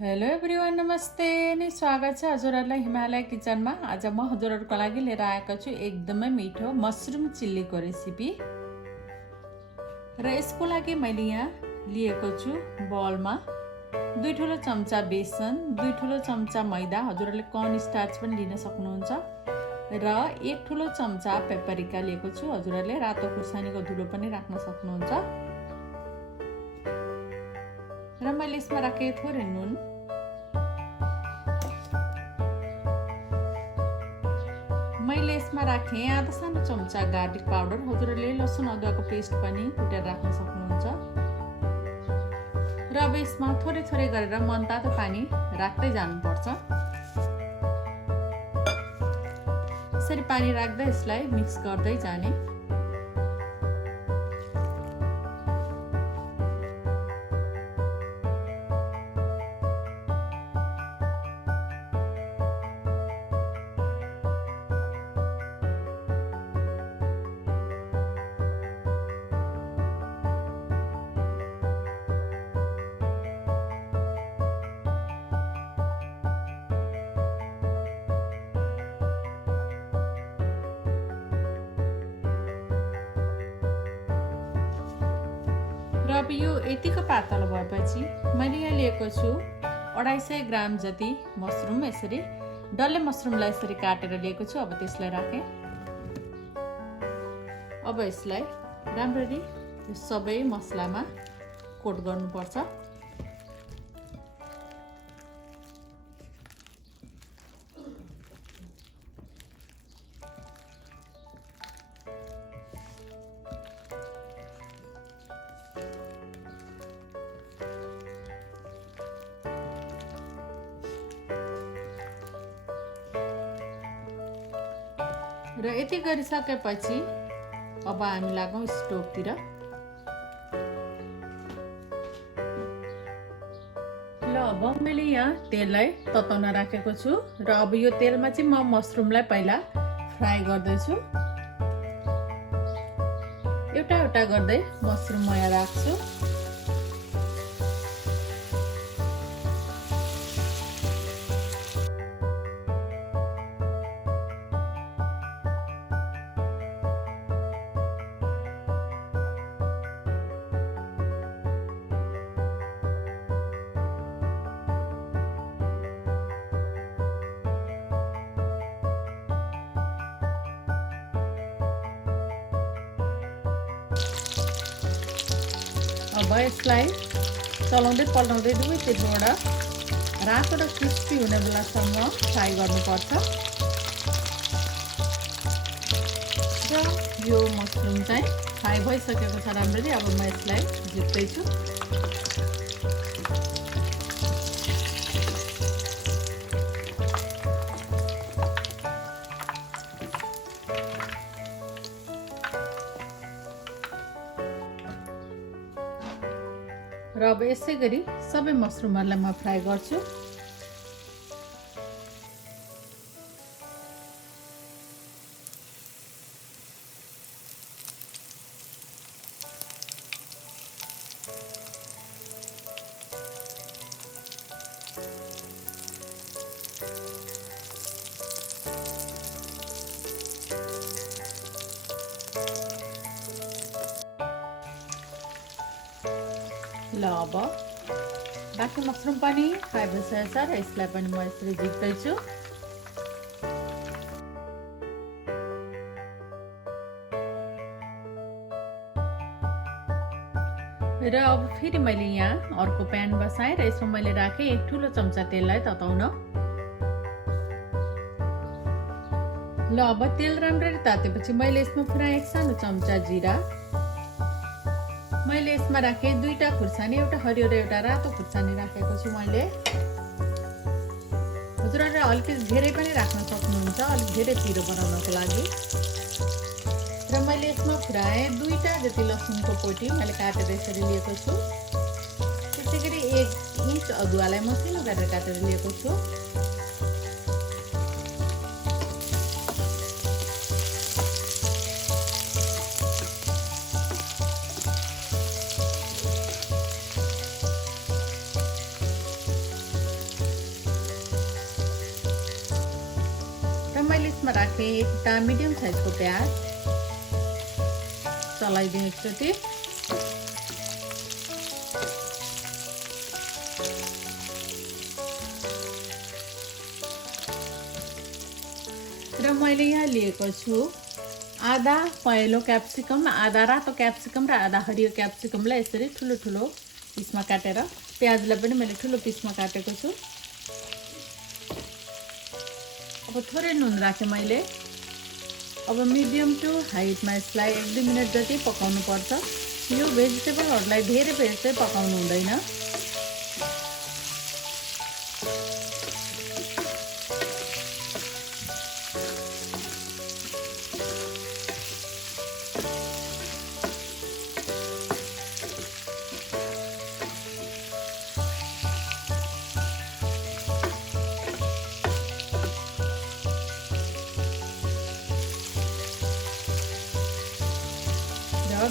Hello everyone, नमस्ते अनि स्वागत छ हजुरहरूलाई हिमालय किचनमा। आज म हजुरहरूको लागि लिएर आएको छु एकदमै मिठो मसरुम चिल्लीको रेसिपी। र यसको लागि मैले यहाँ लिएको छु बलमा 2 ठुलो चम्चा बेसन, 2 ठुलो चम्चा मैदा, हजुरहरूले कर्न स्टार्च पनि लिन सक्नुहुन्छ, र 1 ठुलो चम्चा पेपरिका लिएको छु। हजुरहरूले रातो खुर्सानीको धुलो पनि राख्न सक्नुहुन्छ। र मैले यसमा राखेँ थोरै नुन, मैले यसमा राखेँ आधा सानो चम्चा गार्लिक पाउडर। हजुरहरूले लसुन अदुवाको पेस्ट पनि कुटेर राख्न सक्नुहुन्छ। र अब यसमा थोरै थोरै गरेर मनतातो पानी राख्दै जानुपर्छ। यसरी पानी राख्दै यसलाई मिक्स गर्दै जाने। र अब यो यतिको पातलो भएपछि मैले यहाँ लिएको छु 250 ग्राम जति मसरुम। यसरी डल्ले मसरुमलाई यसरी काटेर लिएको छु। अब त्यसलाई राखेँ। अब यसलाई राम्ररी यो सबै मसलामा कोट गर्नुपर्छ। र यति गरिसकेपछि अब हामी लागौँ स्टोभतिर। ल अब मैले यहाँ तेललाई तताउन राखेको छु, र अब यो तेलमा चाहिँ म मसरुमलाई पहिला फ्राई गर्दैछु। एउटा एउटा गर्दै मसरुम म यहाँ राख्छु। अब यसलाई चलाउँदै पल्टाउँदै दुवैतिरबाट रातो र क्रिस्पी हुने बेलासम्म फ्राई गर्नुपर्छ। र यो मसरुम चाहिँ फ्राई भइसकेको छ राम्ररी। अब म यसलाई झिक्दैछु। र अब यसै गरी सबै मसरुमहरूलाई म फ्राई गर्छु। ल अब बाँकी मसरुम पनि फ्राई भइसकेको छ, र यसलाई पनि म यसरी झिक्दैछु। र अब फेरि मैले यहाँ अर्को प्यान बसाएँ, र यसमा मैले राखेँ 1 ठुलो चम्चा तेललाई तताउन। ल अब तेल राम्ररी तातेपछि मैले यसमा पुरा 1 सानो चम्चा जिरा, मैले यसमा राखेँ 2टा खुर्सानी, एउटा हरियो र एउटा रातो खुर्सानी राखेको छु मैले। हजुरहरूले अलिकति धेरै पनि राख्न सक्नुहुन्छ, अलिक धेरै पिरो बनाउनको लागि। र मैले यसमा फ्राई 2टा जति लसुनको पोटी मैले काटेर यसरी लिएको छु। त्यसै गरी 1 इन्च अदुवालाई मसिनो गरेर काटेर लिएको छु। यसमा राखेँ एउटा मिडियम साइजको प्याज, चलाइदिउँ एकचोटि। र मैले यहाँ लिएको छु आधा पहेँलो क्याप्सिकम, आधा रातो क्याप्सिकम र आधा हरियो क्याप्सिकमलाई यसरी ठुलो ठुलो पिसमा काटेर, प्याजलाई पनि मैले ठुलो पिसमा काटेको छु। अब थोरै नुन राखेँ मैले। अब मिडियम टु हाइटमा यसलाई 1-2 मिनट जति पकाउनु पर्छ। यो भेजिटेबलहरूलाई धेरै बेर चाहिँ पकाउनु हुँदैन।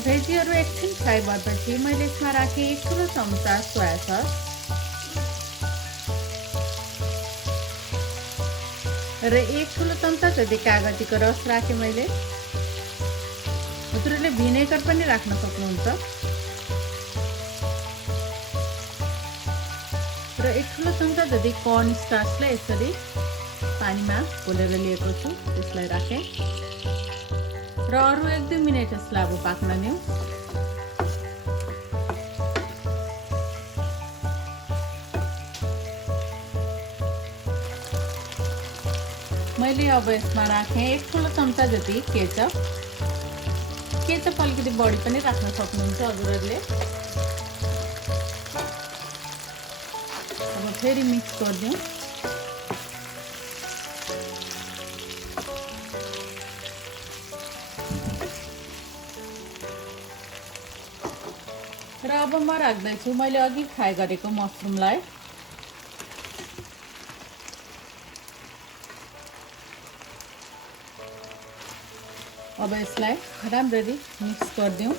भेजीहरू एकछिन फ्राई भएपछि मैले यसमा राखेँ 1 ठुलो चम्चा सोया सस र 1 ठुलो चम्चा जति कागतीको रस राखेँ मैले। हजुरहरूले भिनेगर पनि राख्न सक्नुहुन्छ। र 1 ठुलो चम्चा जति कर्न स्टार्चलाई यसरी पानीमा घोलेर लिएको छु, त्यसलाई राखेँ र अरू 1-2 मिनट यसलाई अब पाक्न दिउँ। मैले अब यसमा राखेँ 1 ठुलो चम्चा जति केचप। केचप अलिकति बढी पनि राख्न सक्नुहुन्छ हजुरहरूले। अब फेरि मिक्स गरिदिउँ। र अब म राख्दैछु मैले अघि फ्राई गरेको मसरुमलाई। अब यसलाई राम्ररी मिक्स गरिदिउँ।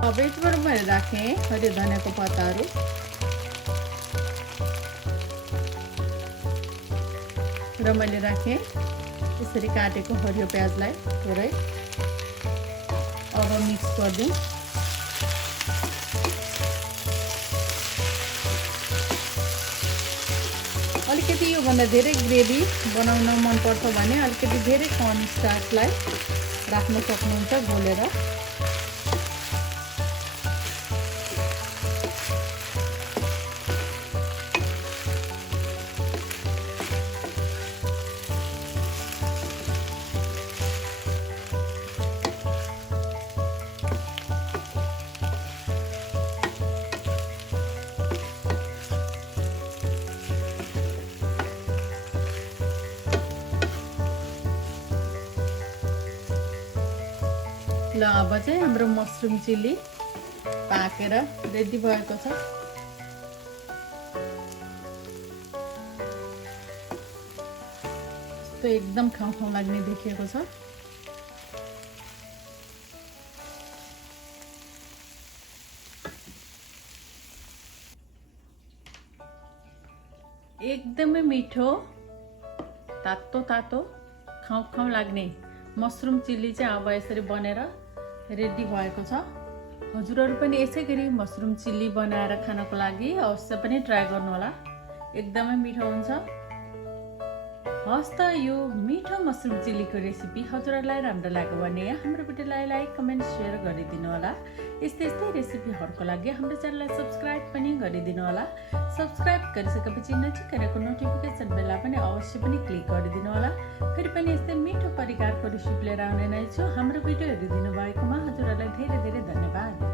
अब यसबाट मैले राखेँ हरियो धनियाँको पत्ताहरू र मैले राखेँ यसरी काटेको हरियो प्याजलाई थोरै। अब मिक्स गरिदिउँ। अलिकति योभन्दा धेरै ग्रेभी बनाउन मनपर्छ भने अलिकति धेरै कर्न स्टार्चलाई राख्न सक्नुहुन्छ घोलेर। ल अब चाहिँ हाम्रो मसरुम चिल्ली पाकेर रेडी भएको छ। त्यो एकदम खाउ खाउ लाग्ने देखिएको छ। एकदमै मिठो तातो तातो खाउ खाउ लाग्ने मसरुम चिल्ली चाहिँ अब यसरी बनेर रेडी भएको छ। हजुरहरू पनि यसै गरी मसरुम चिल्ली बनाएर खानको लागि अवश्य पनि ट्राई गर्नु होला। एकदमै मिठो हुन्छ। हस् त यो मिठो मसरुम चिल्लीको रेसिपी हजुरहरूलाई राम्रो लाग्यो भने हाम्रो भिडियोलाई लाइक कमेन्ट सेयर गरिदिनु होला। यस्तै रेसिपीहरूको लागि हाम्रो च्यानललाई सब्स्क्राइब पनि गरिदिनु होला। सब्स्क्राइब गरिसकेपछि नजिकैको नोटिफिकेसन बेललाई पनि अवश्य पनि क्लिक गरिदिनु होला। फेरि पनि यस्तै मिठो परिकारको रेसिपी लिएर आउने नै छु। हाम्रो भिडियो हेरिदिनु भएकोमा हजुरहरूलाई धेरै धेरै धन्यवाद।